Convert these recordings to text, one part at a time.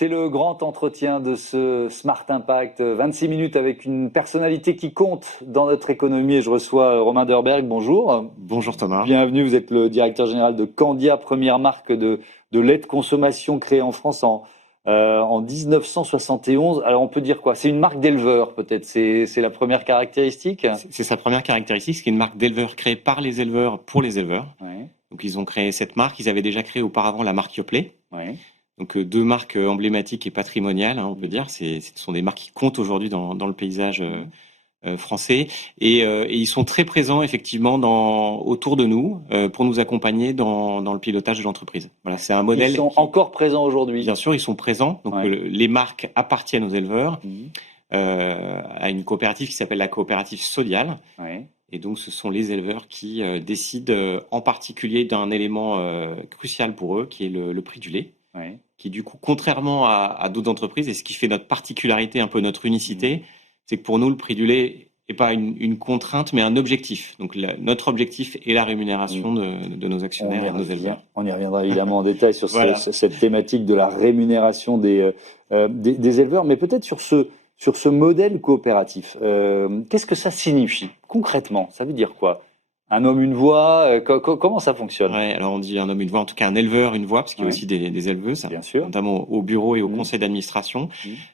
C'est le grand entretien de ce Smart Impact, 26 minutes avec une personnalité qui compte dans notre économie. Et je reçois Romain Derberg, bonjour. Bonjour Thomas. Bienvenue, vous êtes le directeur général de Candia, première marque de lait de consommation créée en France en 1971. Alors on peut dire quoi? C'est une marque d'éleveur peut-être, c'est la première caractéristique? C'est sa première caractéristique, c'est une marque d'éleveur créée par les éleveurs pour les éleveurs. Oui, Donc ils ont créé cette marque, ils avaient déjà créé auparavant la marque Yoplait. oui. Donc deux marques emblématiques et patrimoniales, on peut dire. Ce sont des marques qui comptent aujourd'hui dans le paysage français. Et ils sont très présents effectivement autour de nous pour nous accompagner dans le pilotage de l'entreprise. Voilà, c'est un modèle. Ils sont encore présents aujourd'hui? Bien sûr, ils sont présents. Donc Ouais. les marques appartiennent aux éleveurs. Mhm. À une coopérative qui s'appelle la coopérative Sodial. Oui. Et donc, ce sont les éleveurs qui décident en particulier d'un élément crucial pour eux, qui est le prix du lait, Oui. qui du coup, contrairement à d'autres entreprises, et ce qui fait notre particularité, un peu notre unicité, c'est que pour nous, le prix du lait n'est pas une contrainte, mais un objectif. Donc, notre objectif est la rémunération de nos actionnaires et de nos éleveurs. On y reviendra évidemment en détail sur Voilà. cette thématique de la rémunération des éleveurs, mais peut-être sur ce modèle coopératif. Qu'est-ce que ça signifie concrètement? Ça veut dire quoi? Un homme, une voix, comment ça fonctionne? Ouais, alors on dit un homme, une voix, en tout cas un éleveur, une voix, parce qu'il y a Ouais. aussi des éleveuses, Bien sûr. notamment au bureau et au Mmh. conseil d'administration.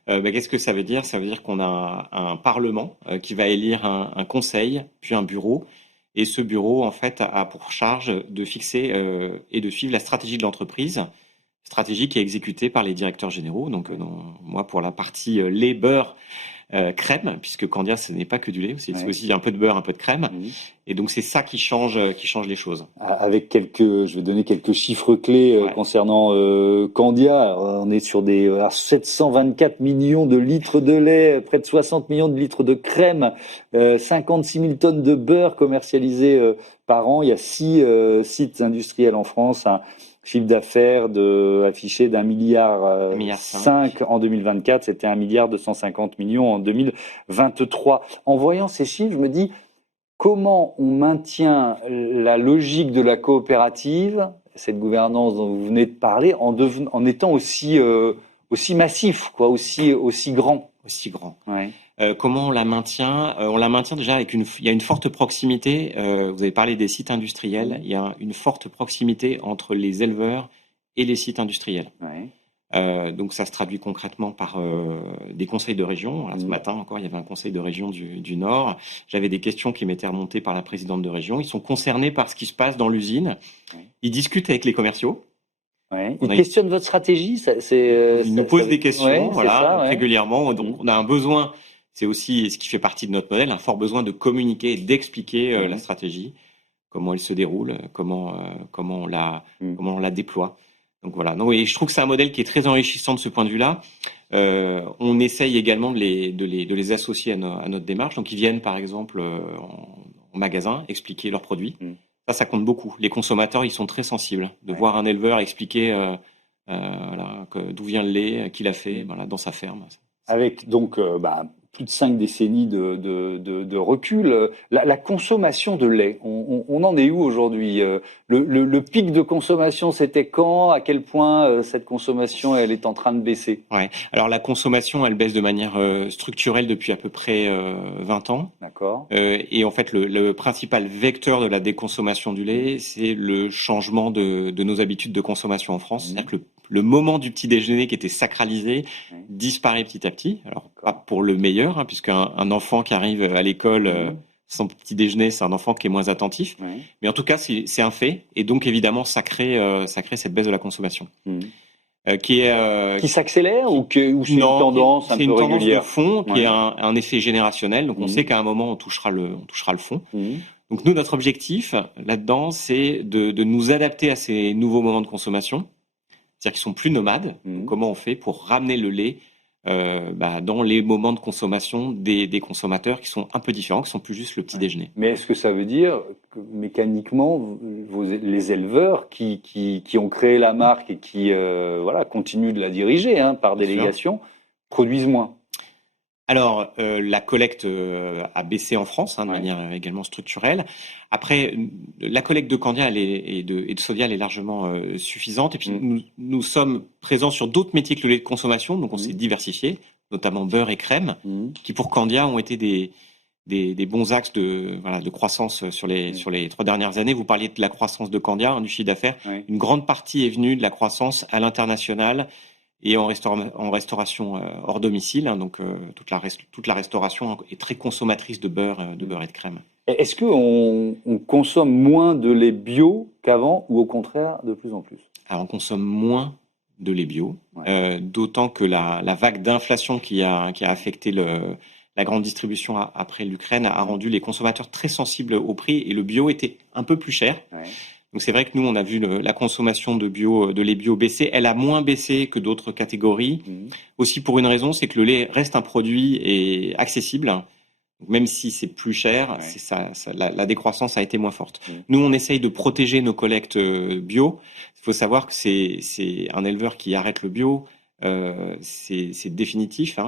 Mmh. Qu'est-ce que ça veut dire? Ça veut dire qu'on a un parlement qui va élire un conseil, puis un bureau. Et ce bureau, en fait, a pour charge de fixer et de suivre la stratégie de l'entreprise, stratégie qui est exécutée par les directeurs généraux. Donc, moi, pour la partie lait, beurre, crème, puisque Candia, ce n'est pas que du lait, c'est Ouais. aussi un peu de beurre, un peu de crème. Mmh. Et donc, c'est ça qui change les choses. Avec je vais donner quelques chiffres clés Ouais. concernant Candia. Alors, on est sur 724 millions de litres de lait, près de 60 millions de litres de crème, 56 000 tonnes de beurre commercialisées par an. Il y a 6 sites industriels en France, un chiffre d'affaires affiché d'1,5 milliard en 2024. C'était 1,250 milliard en 2023. En voyant ces chiffres, je me dis, comment on maintient la logique de la coopérative, cette gouvernance dont vous venez de parler, en étant aussi massif, quoi, aussi grand? Aussi grand. Ouais. Comment on la maintient? On la maintient déjà il y a une forte proximité. Vous avez parlé des sites industriels. Il y a une forte proximité entre les éleveurs et les sites industriels. Ouais. Donc ça se traduit concrètement par des conseils de région. Voilà, ce matin encore, il y avait un conseil de région du Nord. J'avais des questions qui m'étaient remontées par la présidente de région. Ils sont concernés par ce qui se passe dans l'usine. Ouais. Ils discutent avec les commerciaux. Ouais. Ils questionnent votre stratégie? Ils nous posent des questions, ouais, voilà, ça, ouais. régulièrement. Donc on a un besoin, c'est aussi ce qui fait partie de notre modèle, un fort besoin de communiquer et d'expliquer la stratégie, comment elle se déroule, comment on la déploie. Donc voilà. Non, et je trouve que c'est un modèle qui est très enrichissant de ce point de vue-là. On essaye également de les associer à notre démarche. Donc ils viennent par exemple en magasin expliquer leurs produits. Ça compte beaucoup. Les consommateurs, ils sont très sensibles de voir un éleveur expliquer voilà, d'où vient le lait, qui l'a fait, voilà, dans sa ferme. Avec donc plus de 5 décennies de recul, la consommation de lait, on en est où aujourd'hui? Le pic de consommation, c'était quand? À quel point cette consommation, elle est en train de baisser? Ouais. Alors la consommation, elle baisse de manière structurelle depuis à peu près 20 ans. D'accord. Et en fait, le principal vecteur de la déconsommation du lait, c'est le changement de nos habitudes de consommation en France. C'est-à-dire que le moment du petit déjeuner qui était sacralisé disparaît petit à petit. Alors, pas pour le meilleur, puisqu'un enfant qui arrive à l'école sans petit déjeuner, c'est un enfant qui est moins attentif. Mais en tout cas, c'est un fait. Et donc, évidemment, ça crée cette baisse de la consommation. Qui s'accélère ou c'est une tendance un peu régulière? C'est une tendance de fond qui est un effet générationnel. Donc, on sait qu'à un moment, on touchera le fond. Donc, nous, notre objectif là-dedans, c'est de nous adapter à ces nouveaux moments de consommation. C'est-à-dire qu'ils sont plus nomades. Donc, comment on fait pour ramener le lait dans les moments de consommation des consommateurs qui sont un peu différents, qui sont plus juste le petit déjeuner. Mais est-ce que ça veut dire que mécaniquement, les éleveurs qui ont créé la marque et qui continuent de la diriger par délégation, produisent moins? Alors, la collecte a baissé en France, de manière également structurelle. Après, la collecte de Candia et de Sodial est largement suffisante. Et puis, nous sommes présents sur d'autres métiers que le lait de consommation, donc on s'est diversifié, notamment beurre et crème, qui pour Candia ont été des bons axes de croissance sur les 3 dernières années. Vous parliez de la croissance de Candia, du chiffre d'affaires. Une grande partie est venue de la croissance à l'international et en restauration hors domicile. Donc toute la restauration est très consommatrice de beurre et de crème. Est-ce qu'on consomme moins de lait bio qu'avant ou au contraire de plus en plus? Alors on consomme moins de lait bio, d'autant que la vague d'inflation qui a affecté la grande distribution après l'Ukraine a rendu les consommateurs très sensibles au prix et le bio était un peu plus cher. Donc c'est vrai que nous, on a vu la consommation de lait bio baisser. Elle a moins baissé que d'autres catégories. Aussi pour une raison, c'est que le lait reste un produit accessible. Donc même si c'est plus cher, la décroissance a été moins forte. Nous, on essaye de protéger nos collectes bio. Il faut savoir que c'est un éleveur qui arrête le bio. C'est définitif.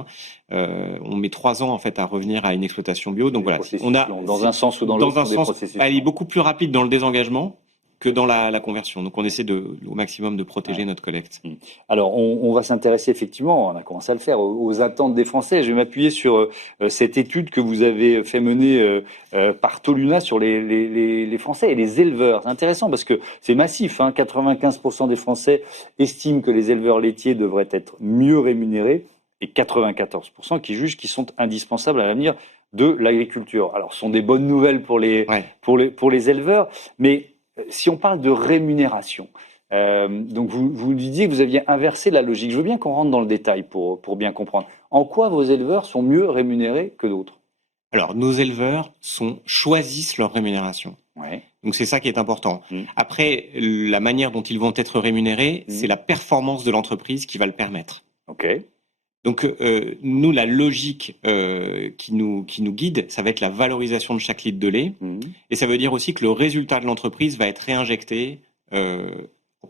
On met 3 ans en fait à revenir à une exploitation bio. Donc voilà, on a dans un sens ou dans l'autre des processus. Elle est beaucoup plus rapide dans le désengagement que dans la conversion. Donc on essaie au maximum de protéger notre collecte. Alors on va s'intéresser effectivement, on a commencé à le faire, aux attentes des Français. Je vais m'appuyer sur cette étude que vous avez fait mener par Toluna sur les Français et les éleveurs. C'est intéressant parce que c'est massif. 95% des Français estiment que les éleveurs laitiers devraient être mieux rémunérés et 94% qui jugent qu'ils sont indispensables à l'avenir de l'agriculture. Alors ce sont des bonnes nouvelles pour les éleveurs, mais si on parle de rémunération, donc vous disiez que vous aviez inversé la logique. Je veux bien qu'on rentre dans le détail pour bien comprendre. En quoi vos éleveurs sont mieux rémunérés que d'autres? Alors, nos éleveurs choisissent leur rémunération. Donc c'est ça qui est important. Après, la manière dont ils vont être rémunérés, c'est la performance de l'entreprise qui va le permettre. Donc nous, la logique qui nous guide, ça va être la valorisation de chaque litre de lait. Et ça veut dire aussi que le résultat de l'entreprise va être réinjecté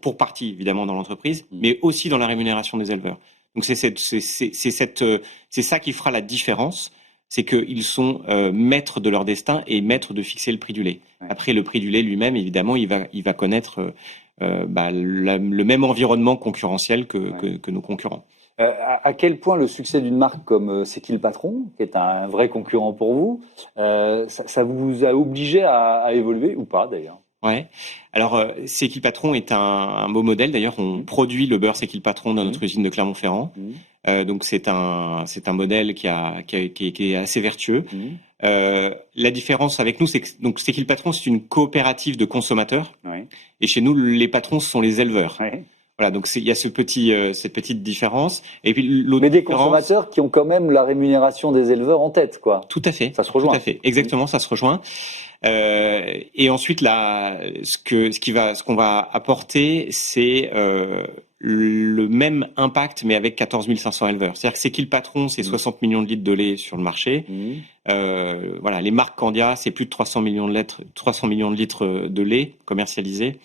pour partie évidemment dans l'entreprise, mais aussi dans la rémunération des éleveurs. Donc c'est ça qui fera la différence, c'est qu'ils sont maîtres de leur destin et maîtres de fixer le prix du lait. Après, le prix du lait lui-même, évidemment, il va connaître le même environnement concurrentiel que nos concurrents. À quel point le succès d'une marque comme C'est qui le patron, qui est un vrai concurrent pour vous, ça vous a obligé à évoluer ou pas d'ailleurs? Alors C'est qui le patron est un beau modèle. D'ailleurs, on produit le beurre C'est qui le patron dans notre usine de Clermont-Ferrand. Donc c'est un modèle qui est assez vertueux. La différence avec nous, c'est que C'est qui le patron, c'est une coopérative de consommateurs. Et chez nous, les patrons, ce sont les éleveurs. Voilà, donc il y a cette petite différence. Et puis mais des consommateurs qui ont quand même la rémunération des éleveurs en tête, quoi. Tout à fait. Ça se rejoint. Tout à fait. Exactement, ça se rejoint. Et ensuite, ce qu'on va apporter, c'est le même impact, mais avec 14 500 éleveurs. C'est-à-dire que C'est qui le patron, c'est 60 millions de litres de lait sur le marché. Voilà, les marques Candia, c'est plus de 300 millions de litres de lait commercialisés.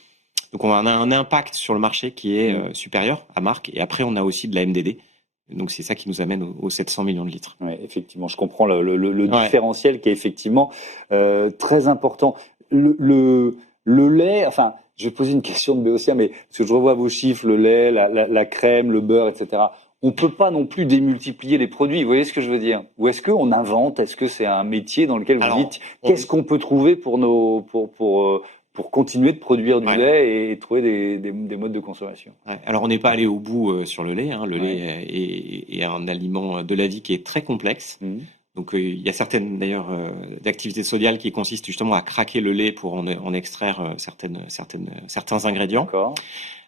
Donc on a un impact sur le marché qui est supérieur à marque. Et après, on a aussi de la MDD. Donc c'est ça qui nous amène aux 700 millions de litres. Effectivement, je comprends le différentiel qui est effectivement très important. Le lait, enfin, je vais poser une question de Béotia, mais parce que je revois vos chiffres, le lait, la crème, le beurre, etc. On peut pas non plus démultiplier les produits. Vous voyez ce que je veux dire? Ou est-ce qu'on invente? Est-ce que c'est un métier dans lequel vous dites qu'est-ce qu'on peut trouver pour continuer de produire du lait et trouver des modes de consommation? Alors, on n'est pas allé au bout sur le lait. Le lait est un aliment de la vie qui est très complexe. Donc, il y a certaines, d'ailleurs, d'activités Sodial qui consistent justement à craquer le lait pour en extraire certains ingrédients.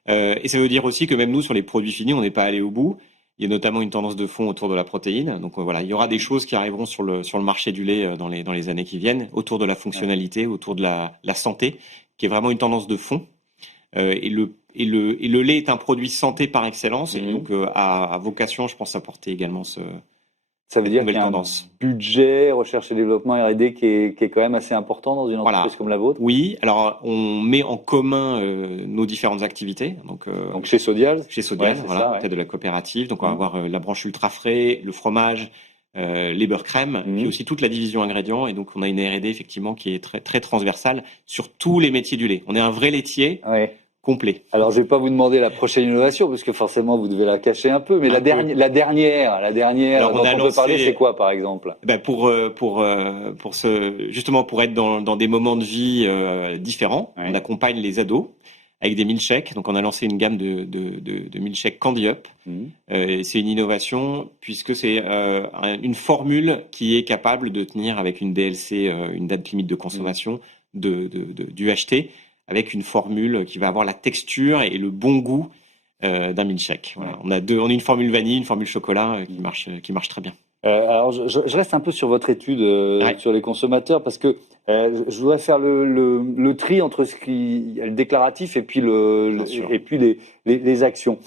Et ça veut dire aussi que même nous, sur les produits finis, on n'est pas allé au bout. Il y a notamment une tendance de fond autour de la protéine. Donc voilà, il y aura des choses qui arriveront sur le marché du lait dans les années qui viennent, autour de la fonctionnalité, autour de la santé, qui est vraiment une tendance de fond. Et le lait est un produit santé par excellence, et donc a vocation, je pense, à porter également ça veut dire qu'il y a un budget recherche et développement R&D qui est quand même assez important dans une entreprise comme la vôtre. Oui, alors on met en commun nos différentes activités. Donc chez Sodial, voilà, peut-être de la coopérative. Donc on va avoir la branche ultra frais, le fromage, les beurres crème, puis aussi toute la division ingrédients. Et donc, on a une R&D effectivement qui est très, très transversale sur tous les métiers du lait. On est un vrai laitier complet. Alors, je vais pas vous demander la prochaine innovation parce que forcément, vous devez la cacher un peu. Mais la dernière Alors, dont on peut parler, c'est quoi, par exemple? Justement, pour être dans des moments de vie différents, on accompagne les ados avec des milkshakes. Donc, on a lancé une gamme de milkshakes Candy Up. C'est une innovation puisque c'est une formule qui est capable de tenir avec une DLC, une date limite de consommation du UHT, avec une formule qui va avoir la texture et le bon goût d'un milkshake. Voilà. On a une formule vanille, une formule chocolat qui marche très bien. Alors, je reste un peu sur votre étude sur les consommateurs parce que je voudrais faire le tri entre ce qui est le déclaratif et puis les actions.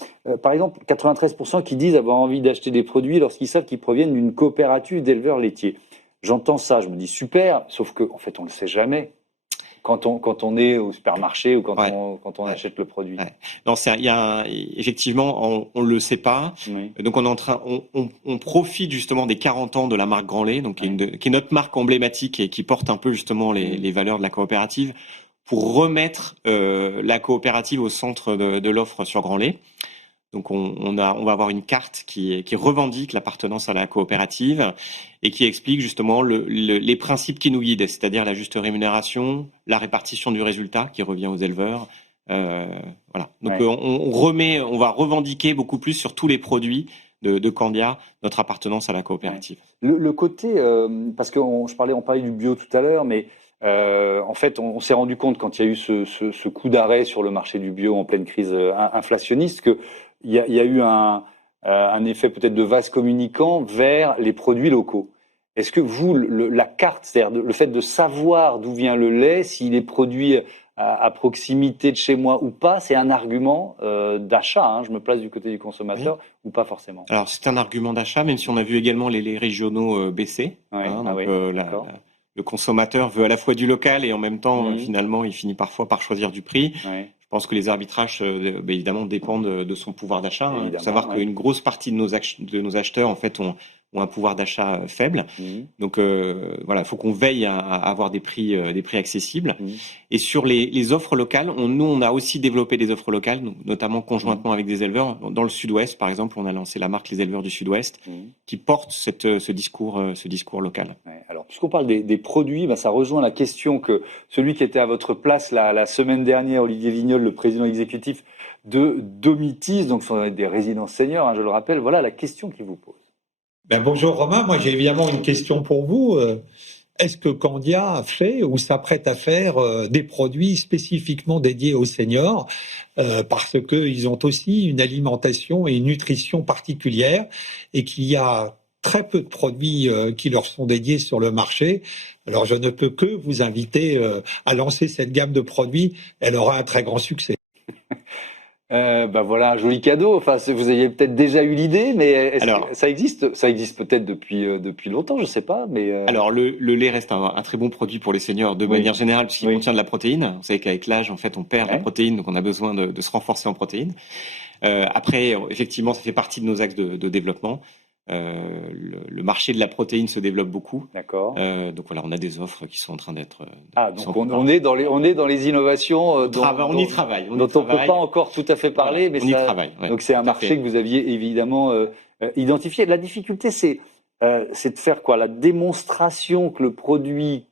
Par exemple, 93% qui disent avoir envie d'acheter des produits lorsqu'ils savent qu'ils proviennent d'une coopérative d'éleveurs laitiers. J'entends ça, je me dis super, sauf qu'en fait, on ne le sait jamais. Quand on est au supermarché ou quand on achète le produit. Non, effectivement, on le sait pas. Donc on profite justement des 40 ans de la marque Grand Lait, donc qui est notre marque emblématique et qui porte un peu justement les valeurs de la coopérative, pour remettre la coopérative au centre de l'offre sur Grand Lait. Donc on va avoir une carte qui revendique l'appartenance à la coopérative et qui explique justement les principes qui nous guident, c'est-à-dire la juste rémunération, la répartition du résultat qui revient aux éleveurs. Voilà. Donc on va revendiquer beaucoup plus sur tous les produits de Candia notre appartenance à la coopérative. Le côté, parce qu'on parlait du bio tout à l'heure, mais en fait, on s'est rendu compte quand il y a eu ce coup d'arrêt sur le marché du bio en pleine crise inflationniste que il y a eu un effet peut-être de vase communicant vers les produits locaux. Est-ce que vous, la carte, c'est-à-dire le fait de savoir d'où vient le lait, s'il est produit à proximité de chez moi ou pas, c'est un argument d'achat, je me place du côté du consommateur, ou pas forcément? Alors, c'est un argument d'achat, même si on a vu également les laits régionaux baisser. Le consommateur veut à la fois du local et en même temps, finalement, il finit parfois par choisir du prix. Je pense que les arbitrages, évidemment, dépendent de son pouvoir d'achat. Il faut savoir qu'une grosse partie de nos acheteurs, en fait, ont un pouvoir d'achat faible. Donc, il faut qu'on veille à avoir des prix accessibles. Et sur les offres locales, nous, on a aussi développé des offres locales, notamment conjointement avec des éleveurs. Dans le Sud-Ouest, par exemple, on a lancé la marque Les Éleveurs du Sud-Ouest, qui porte ce discours local. Alors, puisqu'on parle des produits, ça rejoint la question que celui qui était à votre place la semaine dernière, Olivier Vignol, le président exécutif de Domitis, donc ce sont des résidences seniors, je le rappelle, voilà la question qu'il vous pose. Bonjour Romain, moi j'ai évidemment une question pour vous. Est-ce que Candia a fait ou s'apprête à faire des produits spécifiquement dédiés aux seniors parce qu'ils ont aussi une alimentation et une nutrition particulière et qu'il y a très peu de produits qui leur sont dédiés sur le marché. Alors je ne peux que vous inviter à lancer cette gamme de produits. Elle aura un très grand succès. Voilà un joli cadeau. Enfin, vous aviez peut-être déjà eu l'idée, mais ça existe? Ça existe peut-être depuis longtemps, je sais pas. Mais alors le lait reste un très bon produit pour les seniors de manière générale puisqu'il contient de la protéine. Vous savez qu'avec l'âge, en fait, on perd la protéine, donc on a besoin de se renforcer en protéines. Après, effectivement, ça fait partie de nos axes de développement. Le marché de la protéine se développe beaucoup. D'accord. Donc voilà, on a des offres qui sont en train d'être. Donc on est dans les innovations. On y travaille. On peut pas encore tout à fait parler, mais on y travaille. Donc c'est un marché que vous aviez évidemment identifié. La difficulté, c'est de faire quoi? La démonstration que le produit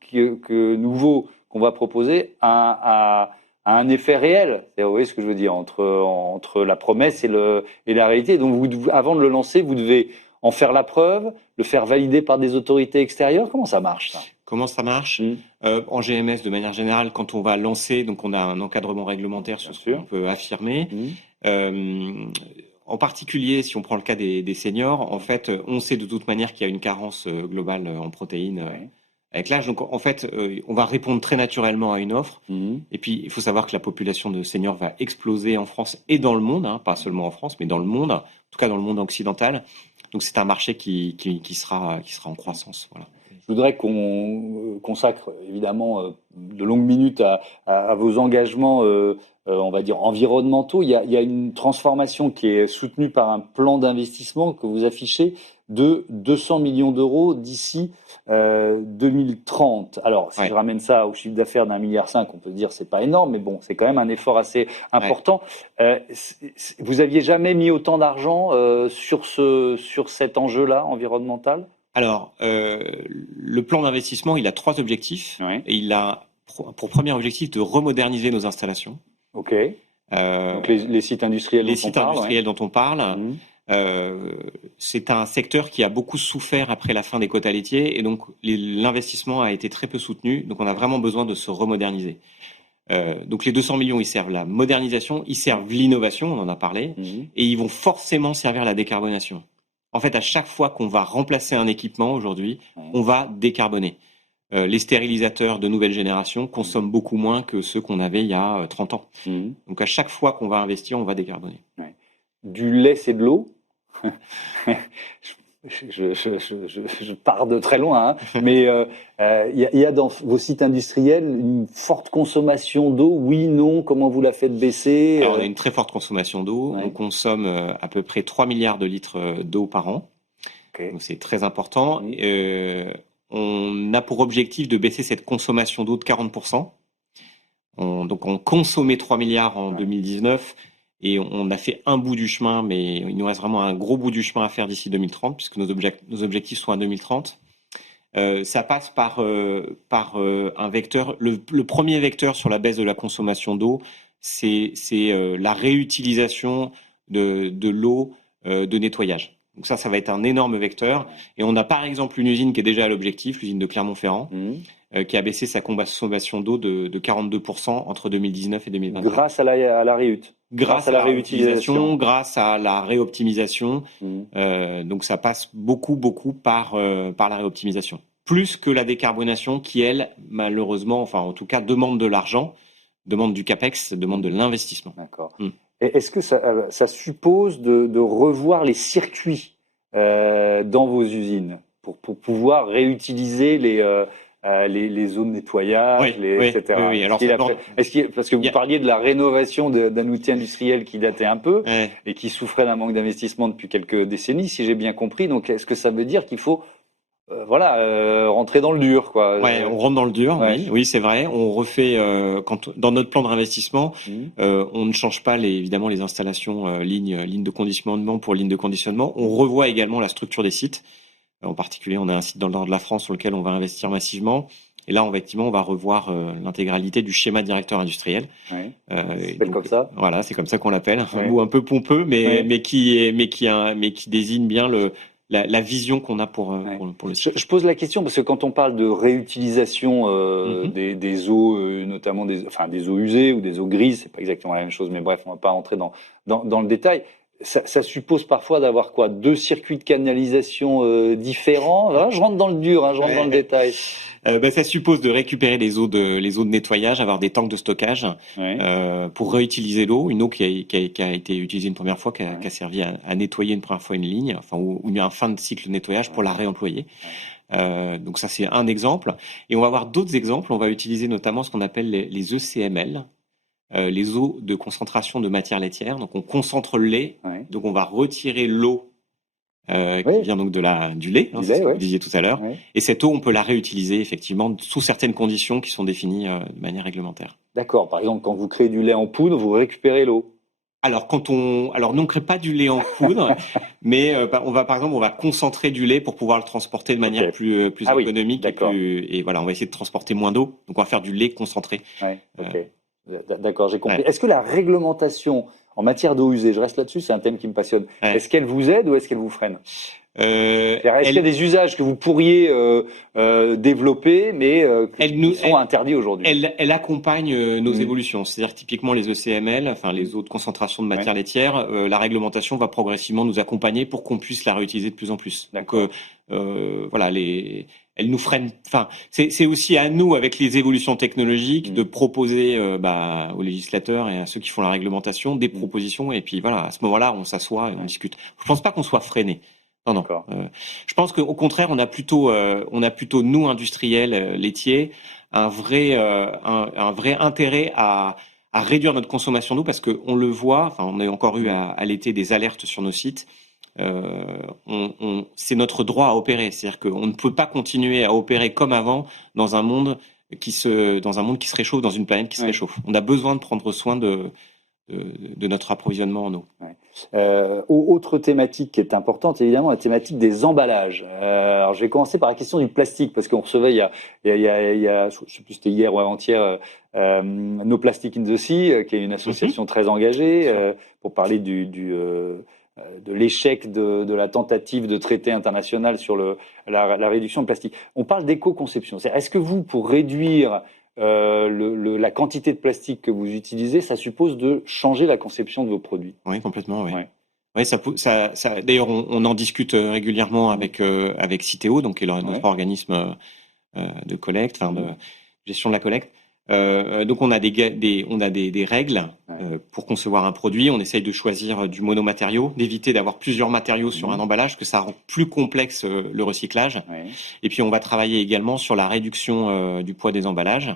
nouveau qu'on va proposer a un effet réel. Vous voyez ce que je veux dire entre la promesse et la réalité. Donc avant de le lancer, vous devez en faire la preuve, le faire valider par des autorités extérieures. Comment ça marche, ça? Comment ça marche? En GMS, de manière générale, quand on va lancer, donc on a un encadrement réglementaire sur ce qu'on peut affirmer. En particulier, si on prend le cas des seniors, en fait, on sait de toute manière qu'il y a une carence globale en protéines avec l'âge. Donc, en fait, on va répondre très naturellement à une offre. Et puis, il faut savoir que la population de seniors va exploser en France et dans le monde, pas seulement en France, mais dans le monde, en tout cas dans le monde occidental. Donc, c'est un marché qui sera en croissance. Voilà. Je voudrais qu'on consacre évidemment de longues minutes à vos engagements, on va dire environnementaux. Il y a une transformation qui est soutenue par un plan d'investissement que vous affichez de 200 millions d'euros d'ici 2030. Alors, si je ramène ça au chiffre d'affaires d'1,5 milliard, on peut dire c'est pas énorme, mais bon, c'est quand même un effort assez important. Vous aviez jamais mis autant d'argent sur cet enjeu-là environnemental? Alors, le plan d'investissement, il a 3 objectifs. Et il a pour premier objectif de remoderniser nos installations. Ok. Donc les sites industriels dont on parle. C'est un secteur qui a beaucoup souffert après la fin des quotas laitiers et donc l'investissement a été très peu soutenu. Donc on a vraiment besoin de se remoderniser. Donc les 200 millions, ils servent la modernisation, ils servent l'innovation, on en a parlé, et ils vont forcément servir la décarbonation. En fait, à chaque fois qu'on va remplacer un équipement aujourd'hui, on va décarboner. Les stérilisateurs de nouvelle génération consomment beaucoup moins que ceux qu'on avait il y a 30 ans. Donc à chaque fois qu'on va investir, on va décarboner. Du lait, c'est de l'eau. Je pars de très loin, mais il y a dans vos sites industriels une forte consommation d'eau. Oui, non, comment vous la faites baisser? Alors, on a une très forte consommation d'eau. On consomme à peu près 3 milliards de litres d'eau par an. Donc c'est très important. On a pour objectif de baisser cette consommation d'eau de 40%. Donc on consommait 3 milliards en 2019 et on a fait un bout du chemin, mais il nous reste vraiment un gros bout du chemin à faire d'ici 2030, puisque nos objectifs sont à 2030. Ça passe par un vecteur. Le premier vecteur sur la baisse de la consommation d'eau, c'est la réutilisation de l'eau de nettoyage. Donc ça va être un énorme vecteur. Et on a par exemple une usine qui est déjà à l'objectif, l'usine de Clermont-Ferrand, qui a baissé sa consommation d'eau de 42% entre 2019 et 2020. Grâce à la réut. Grâce à la réutilisation, grâce à la réoptimisation. Donc ça passe beaucoup par la réoptimisation. Plus que la décarbonation qui, elle, malheureusement, enfin en tout cas, demande de l'argent, demande du CAPEX, demande de l'investissement. D'accord. Est-ce que ça suppose de revoir les circuits dans vos usines pour pouvoir réutiliser les zones de nettoyage, etc. Oui. Alors, parce que vous parliez de la rénovation d'un outil industriel qui datait un peu et qui souffrait d'un manque d'investissement depuis quelques décennies, si j'ai bien compris. Donc, est-ce que ça veut dire qu'il faut rentrer dans le dur, quoi? On rentre dans le dur, oui, c'est vrai. On refait dans notre plan de réinvestissement, on ne change pas évidemment les installations lignes de conditionnement pour ligne de conditionnement. On revoit également la structure des sites. En particulier, on a un site dans le nord de la France sur lequel on va investir massivement. Et là, on va revoir l'intégralité du schéma directeur industriel. Ça s'appelle comme ça. Voilà, c'est comme ça qu'on l'appelle. Un mot un peu pompeux, mais qui désigne bien la vision qu'on a pour le site. Je pose la question parce que quand on parle de réutilisation des eaux, notamment des eaux usées ou des eaux grises, c'est pas exactement la même chose, mais bref, on va pas entrer dans le détail. Ça suppose parfois d'avoir 2 circuits de canalisation différents. Là, je rentre dans le dur, je rentre dans le détail. Ça suppose de récupérer les eaux de nettoyage, avoir des tanks de stockage pour réutiliser l'eau, une eau qui a été utilisée une première fois, qui a servi à nettoyer une première fois une ligne, ou un fin de cycle de nettoyage pour la réemployer. Donc ça, c'est un exemple. Et on va avoir d'autres exemples. On va utiliser notamment ce qu'on appelle les ECML. Les eaux de concentration de matière laitière. Donc on concentre le lait, donc on va retirer l'eau qui vient donc du lait, c'est ce que vous disiez tout à l'heure. Et cette eau, on peut la réutiliser effectivement sous certaines conditions qui sont définies de manière réglementaire. D'accord. Par exemple, quand vous créez du lait en poudre, vous récupérez l'eau. Alors nous on crée pas du lait en poudre, mais on va concentrer du lait pour pouvoir le transporter de manière plus économique et voilà, on va essayer de transporter moins d'eau. Donc on va faire du lait concentré. D'accord, j'ai compris. Est-ce que la réglementation en matière d'eau usée, je reste là-dessus, c'est un thème qui me passionne. Est-ce qu'elle vous aide ou est-ce qu'elle vous freine? Est-ce qu'il y a des usages que vous pourriez développer, mais qui sont interdits aujourd'hui? Elle accompagne nos évolutions. C'est-à-dire typiquement les ECML, les eaux de concentration de matière laitière, la réglementation va progressivement nous accompagner pour qu'on puisse la réutiliser de plus en plus. Donc voilà, elle nous freine. C'est aussi à nous, avec les évolutions technologiques, de proposer aux législateurs et à ceux qui font la réglementation des propositions. Et puis voilà, à ce moment-là, on s'assoit et on discute. Je pense pas qu'on soit freiné. Non. Je pense qu'au contraire, on a plutôt nous industriels laitiers un vrai intérêt à réduire notre consommation d'eau parce que on le voit. On a encore eu à l'été des alertes sur nos sites. c'est notre droit à opérer. C'est-à-dire qu'on ne peut pas continuer à opérer comme avant dans un monde qui se réchauffe, dans une planète qui se réchauffe. On a besoin de prendre soin de notre approvisionnement en eau. Autre thématique qui est importante, évidemment, la thématique des emballages. Alors, je vais commencer par la question du plastique, parce qu'on recevait il y a, je sais plus si c'était hier ou avant-hier, No Plastic in the Sea, qui est une association très engagée, pour parler de l'échec de la tentative de traité international sur la réduction de plastique. On parle d'éco-conception. Est-ce que vous, pour réduire la quantité de plastique que vous utilisez, ça suppose de changer la conception de vos produits? Oui, complètement. Oui. Ouais. Ouais, d'ailleurs, on en discute régulièrement avec Citeo, donc qui est notre organisme de collecte, de gestion de la collecte. Donc on a des règles pour concevoir un produit. On essaye de choisir du monomatériau, d'éviter d'avoir plusieurs matériaux sur un emballage, que ça rend plus complexe le recyclage. Et puis on va travailler également sur la réduction du poids des emballages.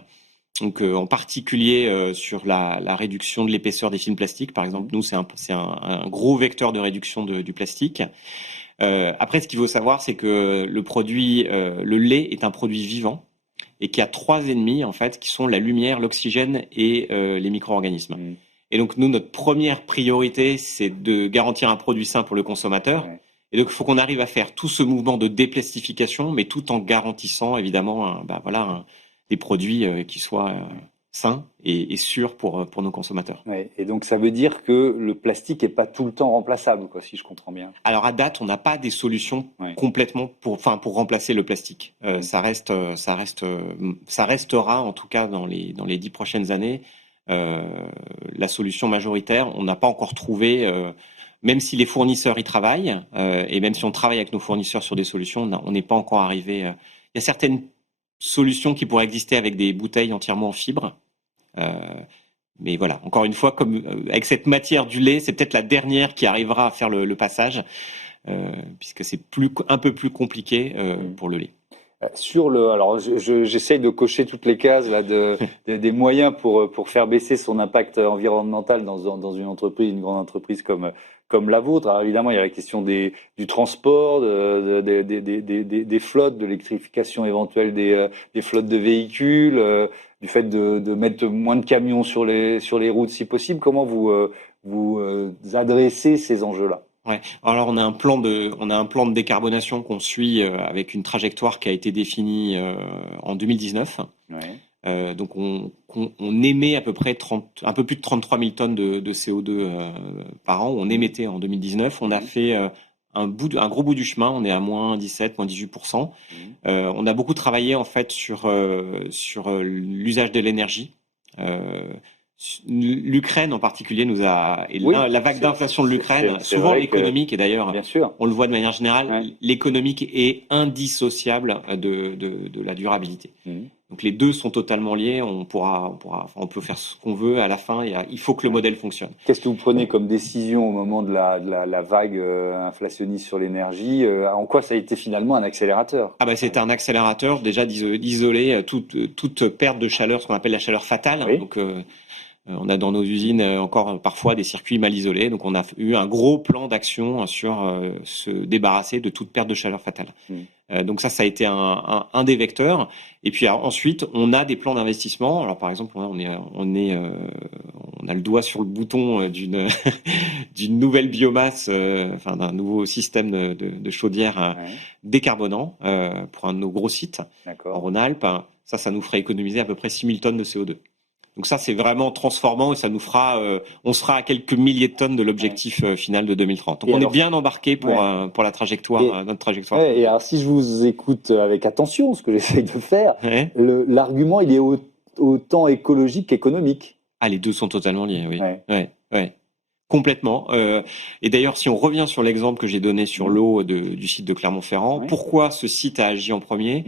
Donc en particulier sur la réduction de l'épaisseur des films plastiques. Par exemple, nous c'est un gros vecteur de réduction du plastique. Après, ce qu'il faut savoir, c'est que le lait est un produit vivant, et qu'il y a 3 ennemis, en fait, qui sont la lumière, l'oxygène et les micro-organismes. Et donc, nous, notre première priorité, c'est de garantir un produit sain pour le consommateur. Et donc, il faut qu'on arrive à faire tout ce mouvement de déplastification, mais tout en garantissant, évidemment, des produits qui soient sains et sûrs pour nos consommateurs. Et donc, ça veut dire que le plastique n'est pas tout le temps remplaçable, si je comprends bien. Alors, à date, on n'a pas des solutions complètement pour remplacer le plastique. Ça restera, en tout cas, dans les 10 prochaines années, la solution majoritaire. On n'a pas encore trouvé, même si les fournisseurs y travaillent, et même si on travaille avec nos fournisseurs sur des solutions, on n'est pas encore arrivé. Il y a certaines solutions qui pourraient exister avec des bouteilles entièrement en fibre. Mais voilà, encore une fois, comme avec cette matière du lait, c'est peut-être la dernière qui arrivera à faire le passage, puisque c'est un peu plus compliqué pour le lait. Alors j'essaye de cocher toutes les cases là, des moyens pour faire baisser son impact environnemental dans une grande entreprise comme la vôtre. Alors évidemment, il y a la question du transport, des flottes, de l'électrification éventuelle des flottes de véhicules, du fait de mettre moins de camions sur les routes si possible. Comment vous adressez ces enjeux-là? Ouais. Alors on a un plan de décarbonation qu'on suit avec une trajectoire qui a été définie en 2019. Donc on émet à peu près un peu plus de 33 000 tonnes de CO2 par an. On émettait en 2019. On a fait un gros bout du chemin. On est à moins 17, moins 18%. On a beaucoup travaillé en fait sur l'usage de l'énergie. L'Ukraine en particulier la vague d'inflation de l'Ukraine, souvent l'économique, et d'ailleurs on le voit de manière générale, l'économique est indissociable de la durabilité. Donc les deux sont totalement liés. On peut faire ce qu'on veut à la fin. Il faut que le modèle fonctionne. Qu'est-ce que vous prenez comme décision au moment de la vague inflationniste sur l'énergie? En quoi ça a été finalement un accélérateur? C'était un accélérateur déjà d'isoler toute perte de chaleur, ce qu'on appelle la chaleur fatale. Donc on a dans nos usines encore parfois des circuits mal isolés, donc on a eu un gros plan d'action sur se débarrasser de toute perte de chaleur fatale. Donc ça a été un des vecteurs. Et puis ensuite, on a des plans d'investissement. Alors par exemple, on a le doigt sur le bouton d'une nouvelle biomasse, d'un nouveau système de chaudière décarbonant pour un de nos gros sites en Rhône-Alpes. Ça nous ferait économiser à peu près 6 000 tonnes de CO2. Donc ça, c'est vraiment transformant et ça nous fera, on sera à quelques milliers de tonnes de l'objectif final de 2030. Donc on est bien embarqué pour la trajectoire, notre trajectoire. Et alors si je vous écoute avec attention, ce que j'essaye de faire, l'argument il est autant écologique qu'économique. Les deux sont totalement liés, oui. Ouais. Complètement. Et d'ailleurs, si on revient sur l'exemple que j'ai donné sur l'eau du site de Clermont-Ferrand, pourquoi ce site a agi en premier ?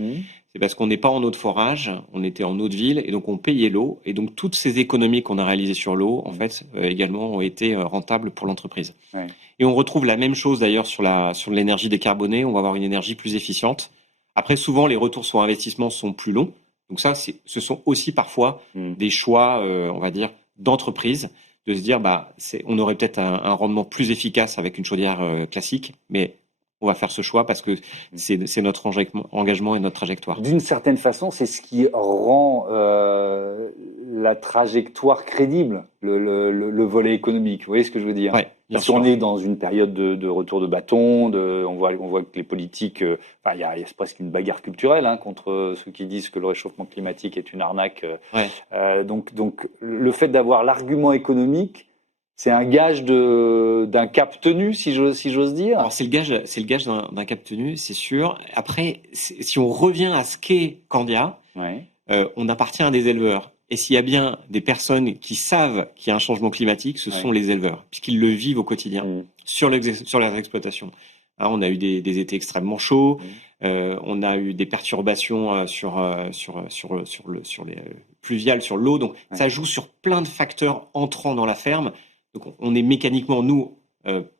C'est parce qu'on n'est pas en eau de forage, on était en eau de ville et donc on payait l'eau. Et donc toutes ces économies qu'on a réalisées sur l'eau, en fait, également ont été rentables pour l'entreprise. Et on retrouve la même chose d'ailleurs sur l'énergie décarbonée. On va avoir une énergie plus efficiente. Après, souvent, les retours sur investissement sont plus longs. Donc ça, ce sont aussi parfois des choix, on va dire, d'entreprise. de se dire, on aurait peut-être un rendement plus efficace avec une chaudière classique, mais on va faire ce choix parce que c'est notre engagement et notre trajectoire. D'une certaine façon, c'est ce qui rend la trajectoire crédible, le volet économique. Vous voyez ce que je veux dire? Ouais, Parce qu'on est dans une période de retour de bâton, on voit que les politiques, il y a presque une bagarre culturelle contre ceux qui disent que le réchauffement climatique est une arnaque. Donc, le fait d'avoir l'argument économique, c'est un gage d'un cap tenu, si j'ose dire. Alors c'est le gage d'un cap tenu, c'est sûr. Après, si on revient à ce qu'est Candia, on appartient à des éleveurs. Et s'il y a bien des personnes qui savent qu'il y a un changement climatique, ce sont les éleveurs, puisqu'ils le vivent au quotidien sur leurs exploitations. Hein, on a eu des étés extrêmement chauds, on a eu des perturbations sur les pluviales, sur l'eau. Donc ça joue sur plein de facteurs entrant dans la ferme. Donc on est mécaniquement, nous,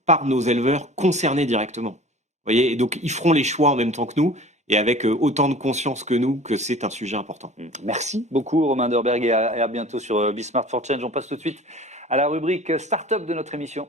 par nos éleveurs, concernés directement. Vous voyez, et donc ils feront les choix en même temps que nous, et avec autant de conscience que nous, que c'est un sujet important. Merci beaucoup Romain Derberg, et à bientôt sur Be Smart for Change. On passe tout de suite à la rubrique Startup de notre émission.